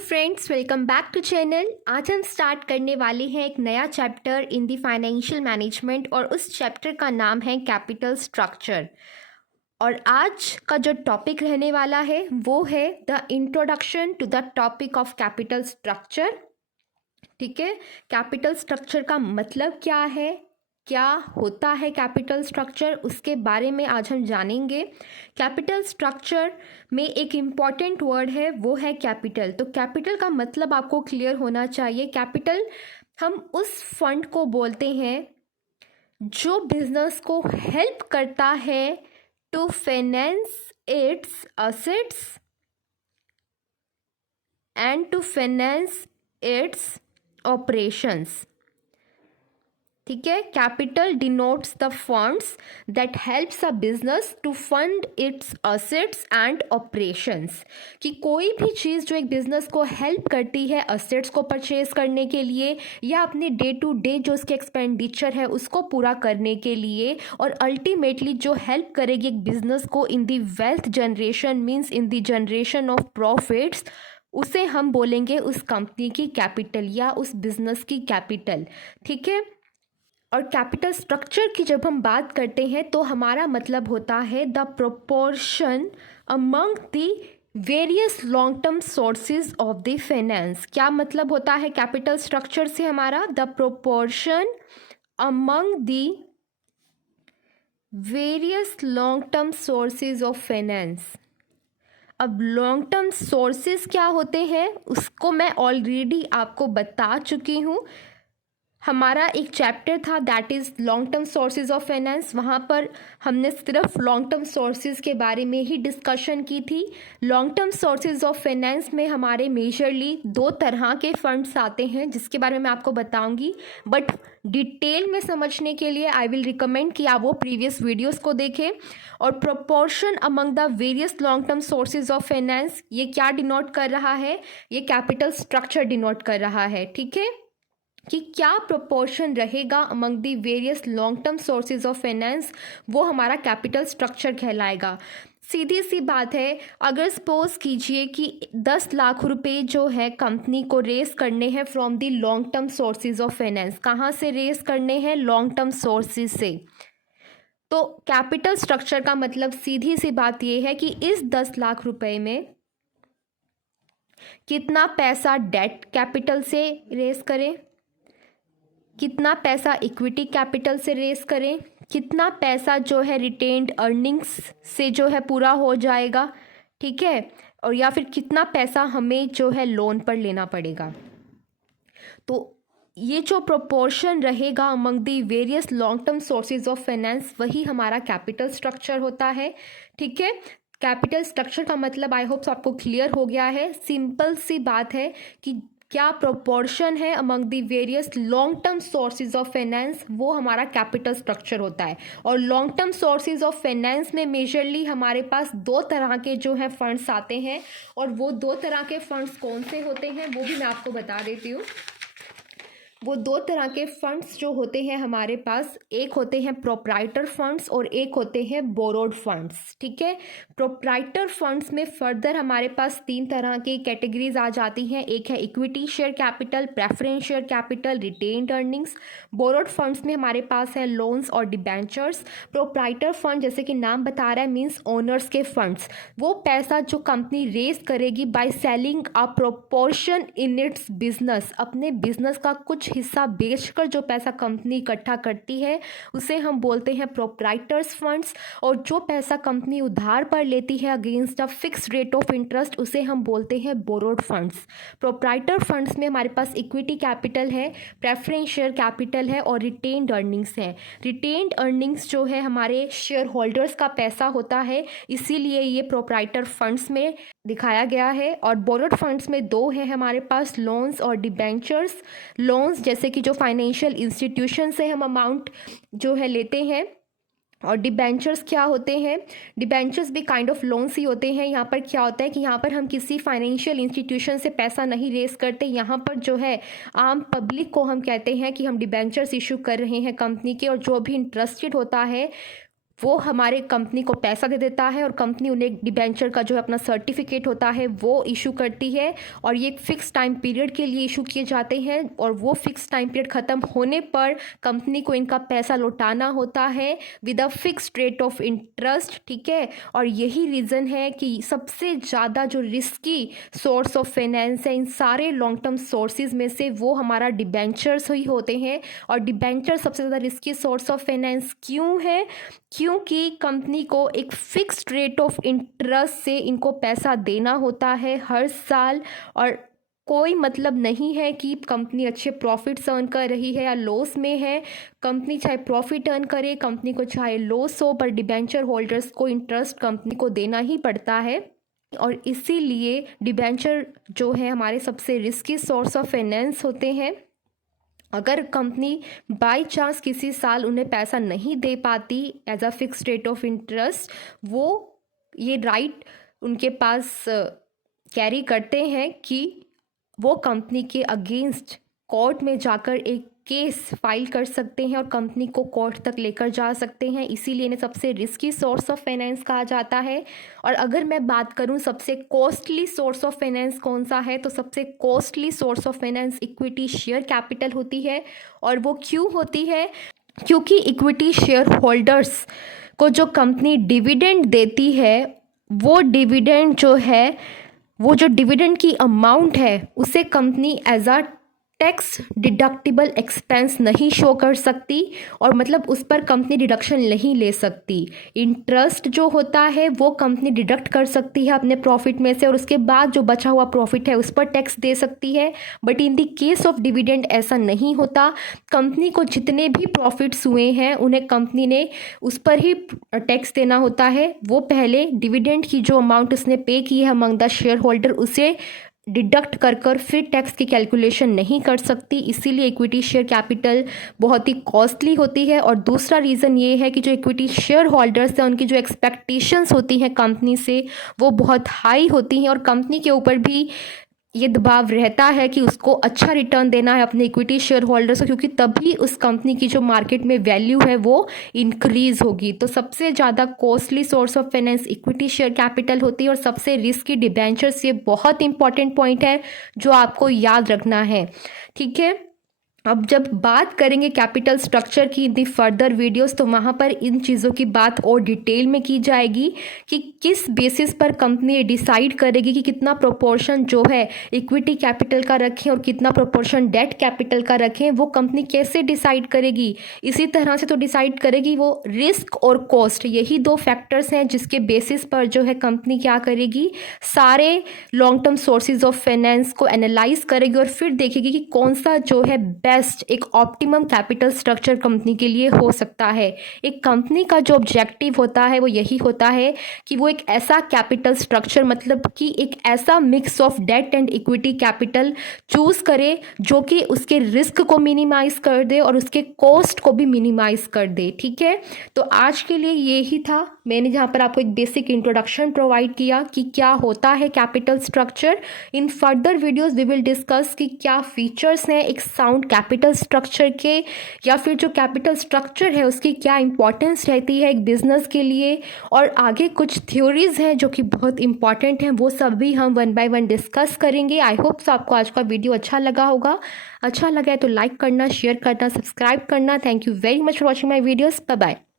Friends, welcome back to channel. आज हम start करने वाले हैं एक नया chapter in the financial management और उस चैप्टर का नाम है कैपिटल स्ट्रक्चर। और आज का जो टॉपिक रहने वाला है वो है the introduction to the topic of capital structure. ठीक है, कैपिटल स्ट्रक्चर का मतलब क्या है, क्या होता है कैपिटल स्ट्रक्चर, उसके बारे में आज हम जानेंगे। कैपिटल स्ट्रक्चर में एक इम्पॉर्टेंट वर्ड है वो है कैपिटल। तो कैपिटल का मतलब आपको क्लियर होना चाहिए। कैपिटल हम उस फंड को बोलते हैं जो बिजनेस को हेल्प करता है to finance its assets and to finance its operations. ठीक है, capital denotes the funds that helps a business to fund its assets and operations. कि कोई भी चीज़ जो एक बिजनेस को हेल्प करती है असेट्स को परचेज करने के लिए या अपने डे टू डे जो उसके एक्सपेंडिचर है उसको पूरा करने के लिए, और अल्टीमेटली जो हेल्प करेगी एक बिजनेस को in the wealth generation means in the generation of profits, उसे हम बोलेंगे उस कंपनी की कैपिटल या उस बिजनेस की कैपिटल। ठीक है, और कैपिटल स्ट्रक्चर की जब हम बात करते हैं तो हमारा मतलब होता है the proportion among the various long term sources of the finance. क्या मतलब होता है कैपिटल स्ट्रक्चर से हमारा? The proportion among the various long term sources of finance. अब लॉन्ग टर्म सोर्सेज क्या होते हैं उसको मैं ऑलरेडी आपको बता चुकी हूँ। हमारा एक चैप्टर था that is long term sources of finance, वहाँ पर हमने सिर्फ लॉन्ग टर्म सोर्सेज के बारे में ही डिस्कशन की थी। Long term sources of finance में हमारे मेजरली दो तरह के फंड्स आते हैं जिसके बारे में मैं आपको बताऊंगी, बट डिटेल में समझने के लिए आई विल रिकमेंड कि आप वो प्रीवियस वीडियोस को देखें। और proportion among the various long term sources of finance ये क्या डिनोट कर रहा है? ये कैपिटल स्ट्रक्चर डिनोट कर रहा है। ठीक है, कि क्या प्रोपोर्शन रहेगा among the various long term sources of finance, वो हमारा कैपिटल स्ट्रक्चर कहलाएगा। सीधी सी बात है, अगर सपोज कीजिए कि 10 लाख रुपए जो है कंपनी को रेस करने हैं from the long term sources of finance. कहाँ से रेस करने हैं? लॉन्ग टर्म सोर्सेज से। तो कैपिटल स्ट्रक्चर का मतलब सीधी सी बात यह है कि इस 10 लाख रुपए में कितना पैसा डेट कैपिटल से रेस करें, कितना पैसा इक्विटी कैपिटल से रेस करें, कितना पैसा जो है रिटेन्ड अर्निंग्स से जो है पूरा हो जाएगा। ठीक है, और या फिर कितना पैसा हमें जो है लोन पर लेना पड़ेगा। तो ये जो प्रोपोर्शन रहेगा among the various long term sources of finance वही हमारा कैपिटल स्ट्रक्चर होता है। ठीक है, कैपिटल स्ट्रक्चर का मतलब आई होप आपको क्लियर हो गया है। सिंपल सी बात है कि क्या प्रोपोर्शन है among the various long term sources of finance, वो हमारा कैपिटल स्ट्रक्चर होता है। और long term sources of finance में मेजरली हमारे पास दो तरह के जो है फंड्स आते हैं, और वो दो तरह के फंड्स कौन से होते हैं वो भी मैं आपको बता देती हूँ। वो दो तरह के फंड्स जो होते हैं हमारे पास, एक होते हैं प्रोप्राइटर फंड्स और एक होते हैं बोरोड फंड्स। ठीक है, प्रोप्राइटर फंड्स में फर्दर हमारे पास तीन तरह की कैटेगरीज आ जाती हैं। एक है equity share capital, preference share capital, retained earnings. Borrowed funds में हमारे पास है लोन्स और डिबेंचर्स। प्रोप्राइटर फंड जैसे कि नाम बता रहा है मीन्स ओनर्स के फंड्स, वो पैसा जो कंपनी रेज करेगी by selling a proportion in its business, अपने बिजनेस का कुछ हिस्सा बेचकर जो पैसा कंपनी इकट्ठा करती है उसे हम बोलते हैं प्रोप्राइटर्स फंड्स। और जो पैसा कंपनी उधार पर लेती है against a fixed rate of interest उसे हम बोलते हैं बोरोड फंड्स। प्रोप्राइटर फंड्स में हमारे पास इक्विटी कैपिटल है, प्रेफरेंस शेयर कैपिटल है और रिटेन्ड अर्निंग्स है। रिटेन्ड अर्निंग्स जो है हमारे शेयर होल्डर्स का पैसा होता है, इसीलिए ये प्रोप्राइटर फंड्स में दिखाया गया है। और बोरोड फंड्स में दो है हमारे पास, लोन्स और डिबेंचर्स। लोन्स जैसे कि जो फाइनेंशियल इंस्टीट्यूशन से हम अमाउंट जो है लेते हैं, और डिबेंचर्स क्या होते हैं? डिबेंचर्स भी काइंड ऑफ लोन्स ही होते हैं। यहाँ पर क्या होता है कि यहाँ पर हम किसी फाइनेंशियल इंस्टीट्यूशन से पैसा नहीं रेस करते, यहाँ पर जो है आम पब्लिक को हम कहते हैं कि हम डिबेंचर्स इशू कर रहे हैं कंपनी के, और जो भी इंटरेस्टेड होता है वो हमारे कंपनी को पैसा दे देता है और कंपनी उन्हें डिबेंचर का जो है अपना सर्टिफिकेट होता है वो इशू करती है, और ये एक फ़िक्स टाइम पीरियड के लिए इशू किए जाते हैं, और वो फ़िक्स टाइम पीरियड ख़त्म होने पर कंपनी को इनका पैसा लौटाना होता है with a fixed rate of interest. ठीक है, और यही रीज़न है कि सबसे ज़्यादा जो रिस्की सोर्स ऑफ फाइनेंस है इन सारे लॉन्ग टर्म सोर्सेज में से, वो हमारा डिबेंचर्स ही होते हैं। और डिबेंचर सबसे ज़्यादा रिस्की सोर्स ऑफ फाइनेंस क्यों है? क्योंकि कंपनी को एक फिक्स्ड रेट ऑफ इंटरेस्ट से इनको पैसा देना होता है हर साल, और कोई मतलब नहीं है कि कंपनी अच्छे प्रॉफिट्स अर्न कर रही है या लॉस में है। कंपनी चाहे प्रॉफिट अर्न करे, कंपनी को चाहे लॉस हो, पर डिबेंचर होल्डर्स को इंटरेस्ट कंपनी को देना ही पड़ता है। और इसीलिए डिबेंचर जो है हमारे सबसे रिस्की सोर्स ऑफ फाइनेंस होते हैं। अगर कंपनी बाय चांस किसी साल उन्हें पैसा नहीं दे पाती as a fix rate of interest, वो ये राइट उनके पास कैरी करते हैं कि वो कंपनी के अगेंस्ट कोर्ट में जाकर एक केस फाइल कर सकते हैं और कंपनी को कोर्ट तक लेकर जा सकते हैं। इसीलिए इन्हें सबसे रिस्की सोर्स ऑफ फाइनेंस कहा जाता है। और अगर मैं बात करूं सबसे कॉस्टली सोर्स ऑफ फाइनेंस कौन सा है, तो सबसे costly source of finance equity share capital होती है। और वो क्यों होती है? क्योंकि इक्विटी शेयर होल्डर्स को जो कंपनी डिविडेंड देती है, वो डिविडेंड जो है, वो जो डिविडेंड की अमाउंट है उसे company as a tax deductible expense नहीं शो कर सकती, और मतलब उस पर कंपनी डिडक्शन नहीं ले सकती। इंटरेस्ट जो होता है वो कंपनी डिडक्ट कर सकती है अपने प्रॉफिट में से, और उसके बाद जो बचा हुआ प्रॉफिट है उस पर टैक्स दे सकती है। But in the case of dividend ऐसा नहीं होता। कंपनी को जितने भी प्रॉफिट्स हुए हैं उन्हें कंपनी ने उस पर ही टैक्स देना होता है। वो पहले डिविडेंड की जो अमाउंट उसने पे की है अमंग द शेयर होल्डर, उसे डिडक्ट कर फिर टैक्स की कैलकुलेशन नहीं कर सकती। इसीलिए इक्विटी शेयर कैपिटल बहुत ही कॉस्टली होती है। और दूसरा रीज़न ये है कि जो इक्विटी शेयर होल्डर्स हैं उनकी जो एक्सपेक्टेशंस होती हैं कंपनी से, वो बहुत हाई होती हैं, और कंपनी के ऊपर भी ये दबाव रहता है कि उसको अच्छा रिटर्न देना है अपने इक्विटी शेयर होल्डर्स को, क्योंकि तभी उस कंपनी की जो मार्केट में वैल्यू है वो इंक्रीज होगी। तो सबसे ज़्यादा costly source of finance equity share capital होती है, और सबसे रिस्की डिबेंचर्स। ये बहुत इंपॉर्टेंट पॉइंट है जो आपको याद रखना है। ठीक है, अब जब बात करेंगे कैपिटल स्ट्रक्चर की इन दी फर्दर वीडियोस, तो वहाँ पर इन चीज़ों की बात और डिटेल में की जाएगी कि किस बेसिस पर कंपनी डिसाइड करेगी कि कितना प्रोपोर्शन जो है इक्विटी कैपिटल का रखें और कितना प्रोपोर्शन डेट कैपिटल का रखें। वो कंपनी कैसे डिसाइड करेगी? इसी तरह से तो डिसाइड करेगी वो रिस्क और कॉस्ट, यही दो फैक्टर्स हैं जिसके बेसिस पर जो है कंपनी क्या करेगी, सारे long term sources of finance को एनालाइज करेगी और फिर देखेगी कि कौन सा जो है बेस्ट एक ऑप्टिमम कैपिटल स्ट्रक्चर कंपनी के लिए हो सकता है। एक कंपनी का जो ऑब्जेक्टिव होता है वो यही होता है कि वो एक ऐसा कैपिटल स्ट्रक्चर, मतलब कि एक ऐसा mix of debt and equity capital choose करे जो कि उसके रिस्क को मिनिमाइज कर दे और उसके कॉस्ट को भी मिनिमाइज कर दे। ठीक है, तो आज के लिए यही था। मैंने जहाँ पर आपको एक बेसिक इंट्रोडक्शन प्रोवाइड किया कि क्या होता है capital structure. In further videos we will discuss कि क्या फीचर्स हैं एक साउंड कैपिटल स्ट्रक्चर के, या फिर जो कैपिटल स्ट्रक्चर है उसकी क्या इंपॉर्टेंस रहती है एक बिजनेस के लिए, और आगे कुछ थ्योरीज हैं जो कि बहुत इंपॉर्टेंट हैं, वो सब भी हम वन बाय वन डिस्कस करेंगे। आई होप सो आपको आज का वीडियो अच्छा लगा होगा। अच्छा लगा है तो लाइक करना, शेयर करना, सब्सक्राइब करना। Thank you very much for watching my videos. Bye bye.